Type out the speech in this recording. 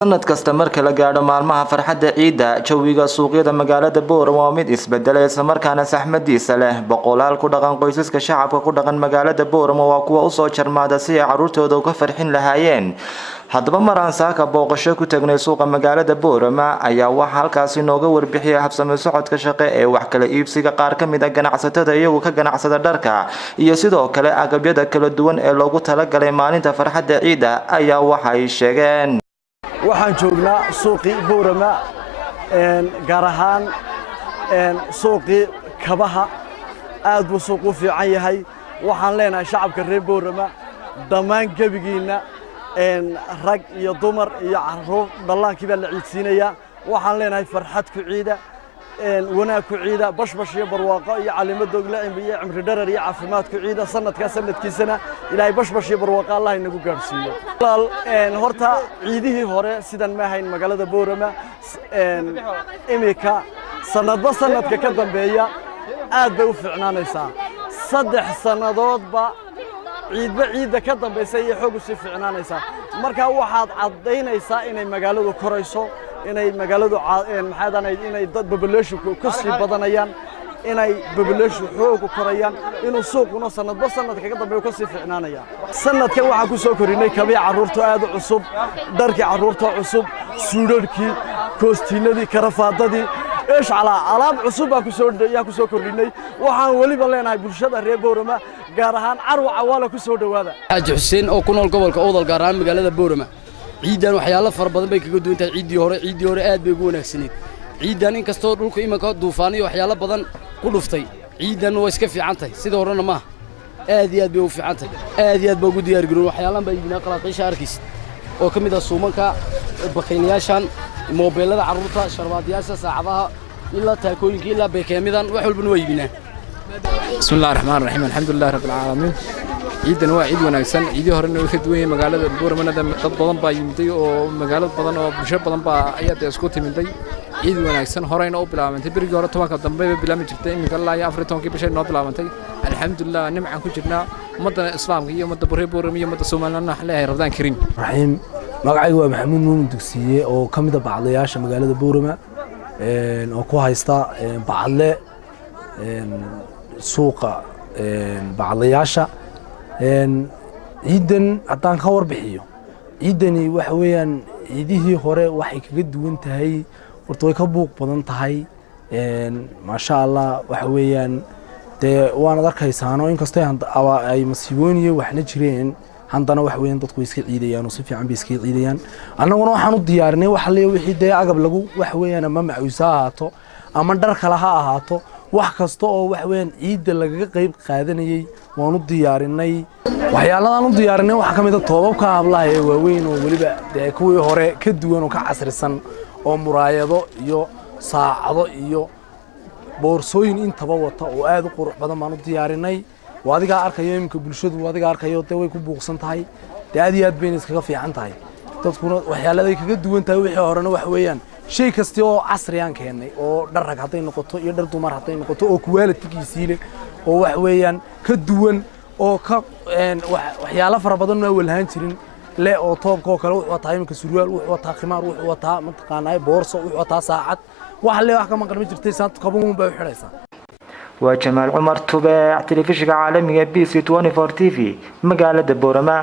sanad kasta marka la gaadho maalmaha farxadda ciida jawiga suuqyada magaalada Boorama waa mid isbedelay isla markaana saxmadiisa leh boqolaal ku dhaqan qoysaska shacabka ku dhaqan magaalada Boorama waa kuwa u soo jarmaada si ay caruurtooda uga farxin lahaayeen haddaba maraan saaka booqasho ku tagnay suuqa magaalada Boorama ayaa waxa halkaasi nooga warbixiyay habsami socodka shaqo ee wax kala iibsiga qaar ka mid ah ganacsatada iyagu ka ganacsada dharka iyo sidoo kale agabyada kala duwan ee loogu talagalay maalinta farxadda ciida ayaa waxa ay sheegeen waxaan joognaa suuqii Boorama gaar ahaan suuqii kabaha aad buu suuqu fiican yahay waxaan leenahay shacabka reer Boorama dhammaan gabigiina rag iyo dumar iyo caruur dhallaankii baa la ciidsiinaya waxaan leenahay farxad ku ciida wanaag ku ciida bashbash iyo barwaaqo iyo caleemadoog la cimriye cimri dharar iyo caafimaad ku ciida sanadkiisana ilaahay bashbash iyo barwaaqo Allah inagu gaarsiiyo horta ciidihii hore sidan ma ahayn magaalada Boorama imika sanadba sanadka ka dambeeya aad bay u fiicnaanaysaa saddex sanadoodba ciidda ka dambeysay iyo xoog u sii fiicnaanaysaa marka waxaad cadaynaysaa inay magaaladu korayso inay magaaladu inay dad population ku sii badanayaan inay population xoog u korayaan inuu suuquna sanadba sanadka ka dambeeyo ku sii fiicnaanaya sanadkan waxaan ku soo korinay kabii caruurta aad u cusub dharkii caruurta cusub suudhadhkii koostiinadii karafaadadii ايش على alaab cusub baan ku soo kordhinay waxaan waliba leenahay bulshada reer Boorama gaar ahaan carwa cawaala ku soo dhawaada Xaaji Xuseen oo ku nool gobolka Awdal gaar ahaan magaalada Boorama ciidan waxyaalo far badan bay kaga duwan tahay ciidii hore aad bay ugu wanaagsaneed ciidan in kastoo dhulka imanka duufaan iyo waxyaalo badan ku dhuftay ciidan way iska fiican tahay sida horena ma aad iyo aad bay u fiican tahay aad iyo aad baa ugu diyaar garoon waxyaalahan bay ibna qalaqiisha arkiis oo kamid ah suumanka bakaynayaashan موبايلada caruurta sharbaadiyasha saacadaha ila taakooyinka ila beekamidan wax walba way ibinaa bismillaahir rahmaanir rahiim alxamdulillaah rabbil caalamiin ciidan waa ciid wanaagsan ciidii horena way ka duwan yihiin magaalada Boorama dad badan baa yimid oo magaalada badan oo bulsho badan baa ayaa isku timiday ciid wanaagsan horeyna u bilaabantay birigi hore 10 dambe bay bilaabmi jirtay imika ilaa 14 bishay noo bilaabantay alxamdulillaah nimcan ku jirnaa ummadda islaamka iyo ummadda reer Boorama iyo ummadda Soomaaliland wax leeyahay Ramadaan Kariim rahiim magacaygu waa Maxamuud Muumin Dugsiye oo kamid ah bacdayaasha magaalada Boorama oo ku haysta bacdle suuqa bacdayaasha ciidan haddaan ka warbixiyo ciidani waxa weeyaan ciidihii hore waxay kaga duwan tahay horta way ka buuq badan tahay maasha Allah waxa weeyaan waan arkaysaano inkastoo ay masiibooniyo waxna jireen handana wax weyn dadku iska ciidayaan oo si fiican bay iska ciidayaan annaguna waxaan u diyaarinay wax leeyahay wixii agab lagu wax weeyaan ama macuusa ahaato ama dhar kale ha ahaato wax kasta oo wax weeyaan ciida laga qayb qaadanayay waan u diyaarinay waxyaaladan u diyaarinay waxa kamid ah toobabka hablaha ee waaweyn oo waliba kuwii hore ka duwan oo ka casrisan oo muraayado iyo saacado iyo boorsooyin intaba wata oo aad u qurux badan baan u diyaarinay wadiga arkayo imka bulshadu wadiga arkayo way ku buuqsan tahay aad iyo aad bay iskaga fiican tahay dadkuna waxyaaladay kaga duwan tahay wixii horena wax weeyaan shay kasta oo casri aan keenay oo dhar rag haday noqoto iyo dhar dumar haday noqoto oo quality-giisa leh oo wax weeyaan ka duwan oo ka waxyaalo fara badan oo walhaan jirin le oo toobka oo kale wuxuu wataa imka surwaal wuxuu wataa khimaar wuxuu wataa mataqaanay boorso wuxuu wataa saacad wax le wax ka maqan jirtay saanta qabuun bay u xiraysaa وجمال عمر تبع تلفزيون عالمي BC 24 TV مقالة بورما.